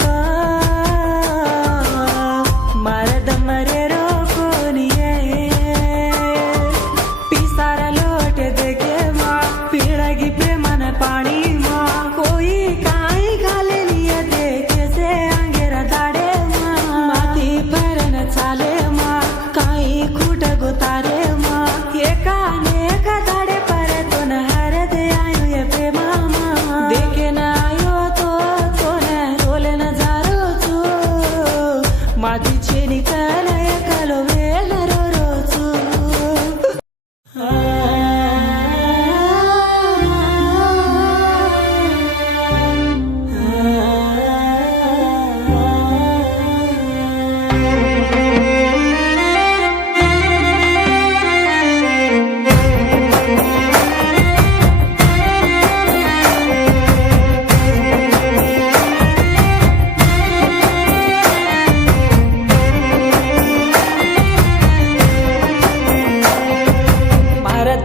तो मरद मरे रो कोनिए पिसारा लोट देखे माँ पीड़गी प्रेमन पानी माँ कोई काई घाले लिए देखे से अंगेरा दाड़े माँ माती परन चाले माँ काई खूट गोतारे माँ ये काने का दाड़े पर तो न हर दे आयो ये प्रेमा माँ देखे न आयो तो न रोले न जारो चू माती छेनी काना ये कालो वेल रो रो चू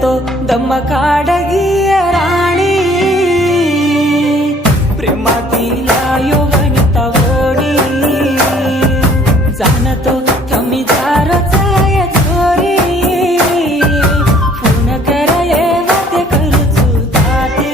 तो दम काढगी राणी प्रेमातीला यौवनिता वोडी जाणतो थमी दारचाय चोरी फोन कर ये वाते करूचू ताती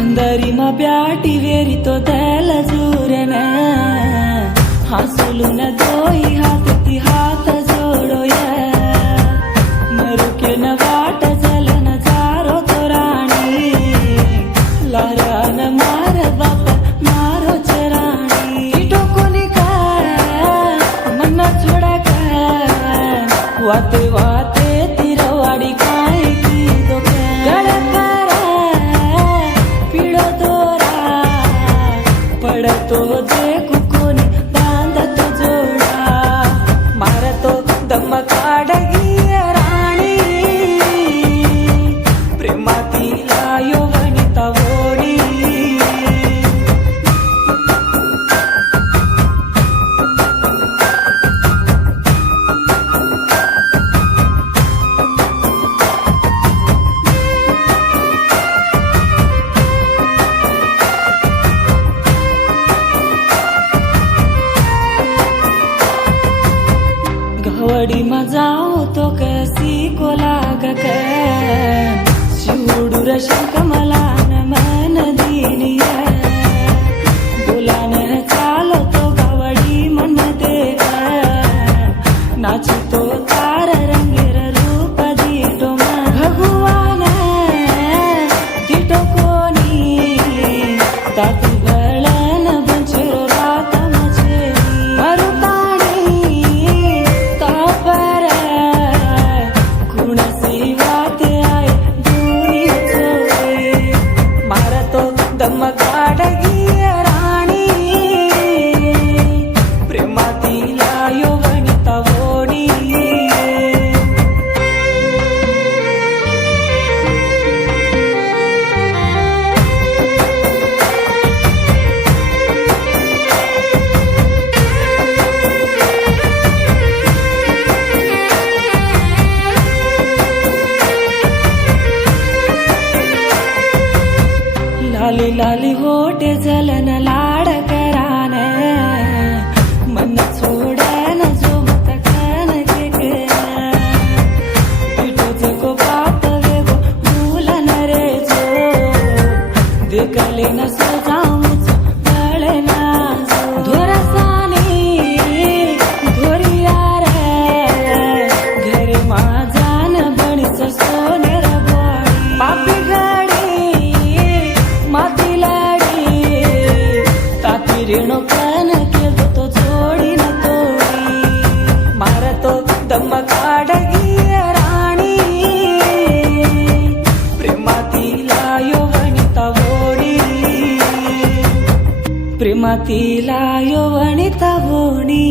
अंदरी मा ब्याटी वेरी तो दल जूरन हासुलून दोई हात ती हात जोडो या मरुके न वाट जलन जारो तो राणी लारान मार बाप मारो चराणी टोकोनी का मन छोड़ा का वाते वाते तिरवाडी काय की दोके गळपारा पिळो दोरा पडतो जे कुकोनी बांधतो जोडा मारतो दम काढगी राणी प्रेमातीला यौवनिता वोडी गवडी मा जाओ तो कसी को लागक शिवडूर शंकमलान मन दिनिया बोलान चालो तो गवडी मन देख नाची तो तार रंगेर रूप दीटो मा भगवान दीटो कोनी ताती भळन बंचेरो रात मचे मरुताणी तापर कुणसी वाते आय दुनी चोरे मारतो दम काढगी राणी प्रेमातीला यौवनिता वोडी लाली लाली होटे जलन लाड करान मन छोडन जो मत कान के पिटो जको बात वेगो भूलन रे जो देखले न सो जाऊं बळे ना धोरसानी धोरिया रे घरे मा जान बणीच सोनेर बोडी पापी गाडी माती लाडी ताती रेणो कान केलो तो जोडी न तोडी मारतो दम काढगी राणी प्रेमातीला यौवनिता वोडी प्रेमातीला यौवनिता वोडी